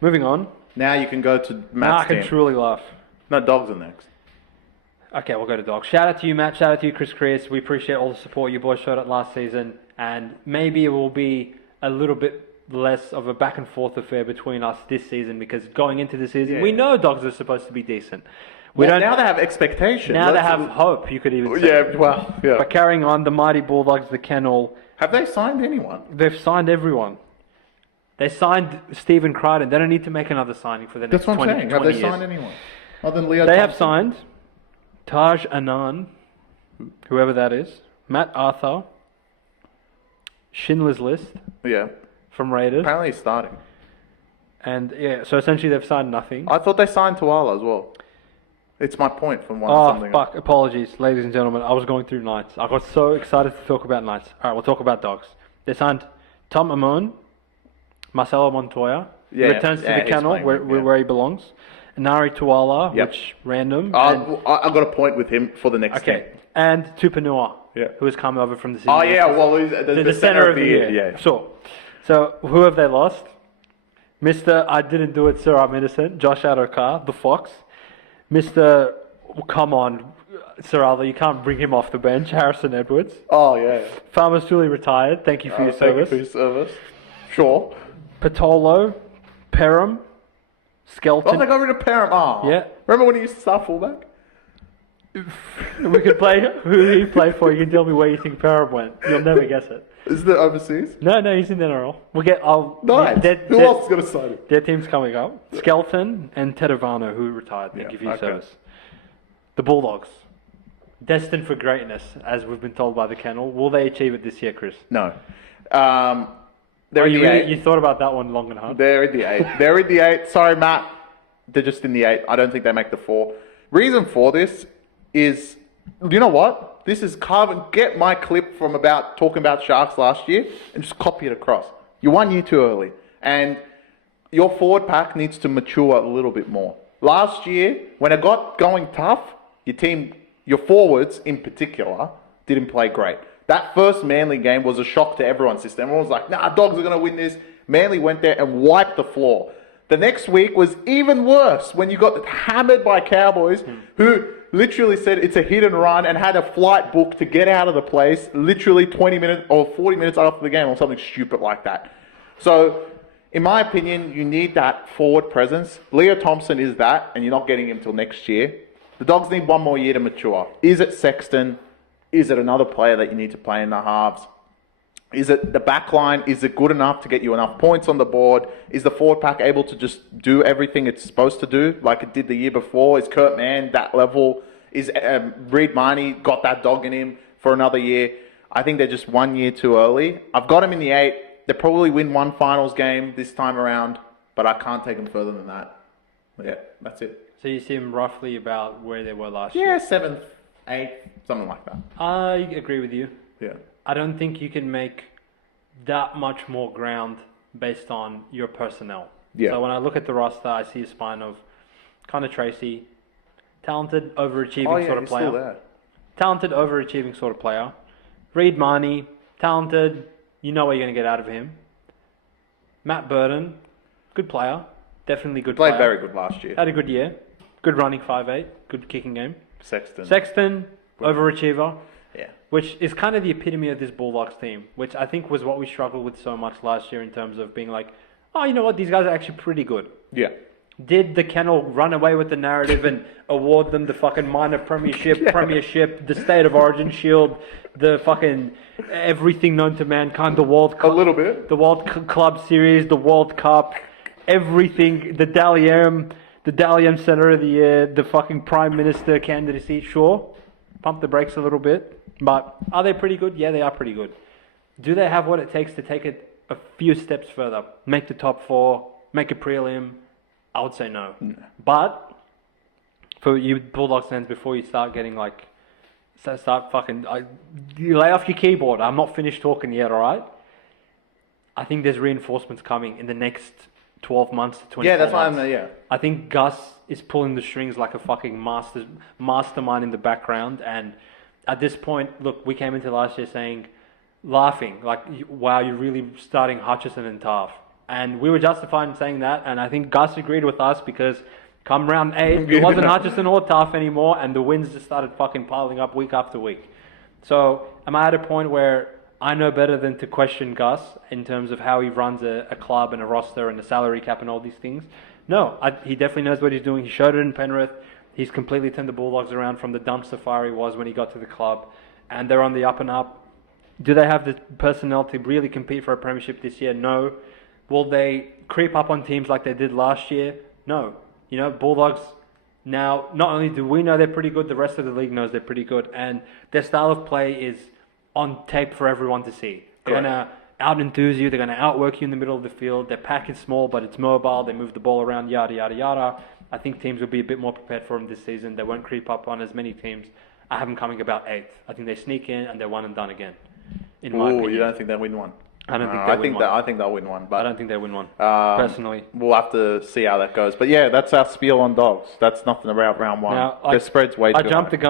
Moving on. Now you can go to Now Matt's I can team. truly laugh. No, Dogs are next. Okay, we'll go to Dogs. Shout out to you, Matt. Shout out to you, Chris. We appreciate all the support you boys showed it last season. And maybe it will be a little bit less of a back and forth affair between us this season, because going into the season, we know Dogs are supposed to be decent. Now they have expectation. Now they have hope, you could even say. Yeah, well, yeah. But carrying on, the mighty Bulldogs, the Kennel. Have they signed anyone? They've signed everyone. They signed Stephen Crichton. They don't need to make another signing for the next 20 years. That's what I'm saying. Have they signed anyone? Other than Leo They Thompson? have signed Taj Anand, whoever that is, Matt Arthur, Schindler's List Yeah. from Raiders. Apparently he's starting. And yeah, so essentially they've signed nothing. I thought they signed Tuala as well. It's my point from one something. Fuck. Apologies, ladies and gentlemen. I was going through Knights. I got so excited to talk about Knights. All right, we'll talk about Dogs. They signed Tom Amone, Marcelo Montoya. He returns to the Kennel where he belongs. Nari Tuala, which random. I've got a point with him for the next game. And Tupouniua, who has come over from the season. Oh, yeah, well, he's the center of the year. Yeah. Sure. So, who have they lost? Mr. I didn't do it, sir, I'm innocent. Josh Addo-Carr, the Fox. Mr. Come on, Ciraldo, you can't bring him off the bench. Harrison Edwards. Oh, yeah. Farmer's truly retired. Thank you for your service. Thank you for your service. Sure. Patolo, Perham, Skelton. Oh, they got rid of Perham. Oh. Yeah. Remember when he used to start fullback? We could play who he played for. You can tell me where you think Perham went. You'll never guess it. Is it overseas? No, he's in the NRL. We'll get. Nice. Who else is going to sign him? Their team's coming up. Skelton and Tedovano, who retired. Thank you for your service. The Bulldogs, destined for greatness, as we've been told by the Kennel. Will they achieve it this year, Chris? No. They're in the 8. You thought about that one long and hard. They're in the 8. They're in the 8. Sorry, Matt. They're just in the 8. I don't think they make the 4. Reason for this is, you know what? This is carbon. Get my clip from talking about Sharks last year and just copy it across. You're 1 year too early. And your forward pack needs to mature a little bit more. Last year, when it got going tough, your forwards in particular, didn't play great. That first Manly game was a shock to everyone's system. Everyone was like, nah, Dogs are going to win this. Manly went there and wiped the floor. The next week was even worse when you got hammered by Cowboys who literally said it's a hit and run and had a flight booked to get out of the place literally 20 minutes or 40 minutes after the game or something stupid like that. So, in my opinion, you need that forward presence. Leo Thompson is that, and you're not getting him till next year. The Dogs need 1 more year to mature. Is it Sexton? Is it another player that you need to play in the halves? Is it the back line? Is it good enough to get you enough points on the board? Is the forward pack able to just do everything it's supposed to do like it did the year before? Is Kurt Mann that level? Is Reid Marnie got that dog in him for another year? I think they're just 1 year too early. I've got them in the 8. They probably win one finals game this time around, but I can't take them further than that. Yeah, that's it. So you see them roughly about where they were last year? Yeah, 7th, 8th, something like that. I agree with you. Yeah. I don't think you can make that much more ground based on your personnel. Yeah. So when I look at the roster, I see a spine of Connor Tracy, talented, overachieving sort of player. Still there. Talented, overachieving sort of player. Reid Marnie, talented, you know what you're going to get out of him. Matt Burton, good player. Definitely good player. Played very good last year. Had a good year. Good running 5'8", good kicking game. Sexton, overachiever. Yeah. Which is kind of the epitome of this Bulldogs team, which I think was what we struggled with so much last year in terms of being like, oh, you know what, these guys are actually pretty good. Yeah. Did the Kennel run away with the narrative and award them the fucking minor premiership, the State of Origin shield, the fucking everything known to mankind, the World Cup, a little bit, the World Club Series, the World Cup, everything, the Dally M Centre of the Year, the fucking Prime Minister candidacy? Sure, pump the brakes a little bit, but are they pretty good? Yeah, they are pretty good. Do they have what it takes to take it a few steps further, make the top 4, make a prelim? I would say no. But for you Bulldogs fans, before you start getting like, you lay off your keyboard. I'm not finished talking yet, all right? I think there's reinforcements coming in the next 12 months to 24 months. Yeah, that's why I'm there, yeah. I think Gus is pulling the strings like a fucking mastermind in the background. And at this point, look, we came into last year laughing, like, wow, you're really starting Hutchison and Taff. And we were justified in saying that, and I think Gus agreed with us because come round 8, it wasn't Hutchison or Tough anymore, and the wins just started fucking piling up week after week. So am I at a point where I know better than to question Gus in terms of how he runs a club and a roster and a salary cap and all these things? No, he definitely knows what he's doing. He showed it in Penrith. He's completely turned the Bulldogs around from the dumpster fire he was when he got to the club, and they're on the up and up. Do they have the personnel to really compete for a premiership this year? No. Will they creep up on teams like they did last year? No. You know, Bulldogs now, not only do we know they're pretty good, the rest of the league knows they're pretty good, and their style of play is on tape for everyone to see. They're going to out-enthuse you, they're going to outwork you in the middle of the field. Their pack is small, but it's mobile, they move the ball around, yada, yada, yada. I think teams will be a bit more prepared for them this season. They won't creep up on as many teams. I have them coming about 8th. I think they sneak in and they're one and done again, in my opinion. You don't think they'll win one? I don't think they win one. I think they'll win one. But I don't think they win one, personally. We'll have to see how that goes. But yeah, that's our spiel on Dogs. That's nothing about round 1. Now, The spread's way too high. I jumped the gun.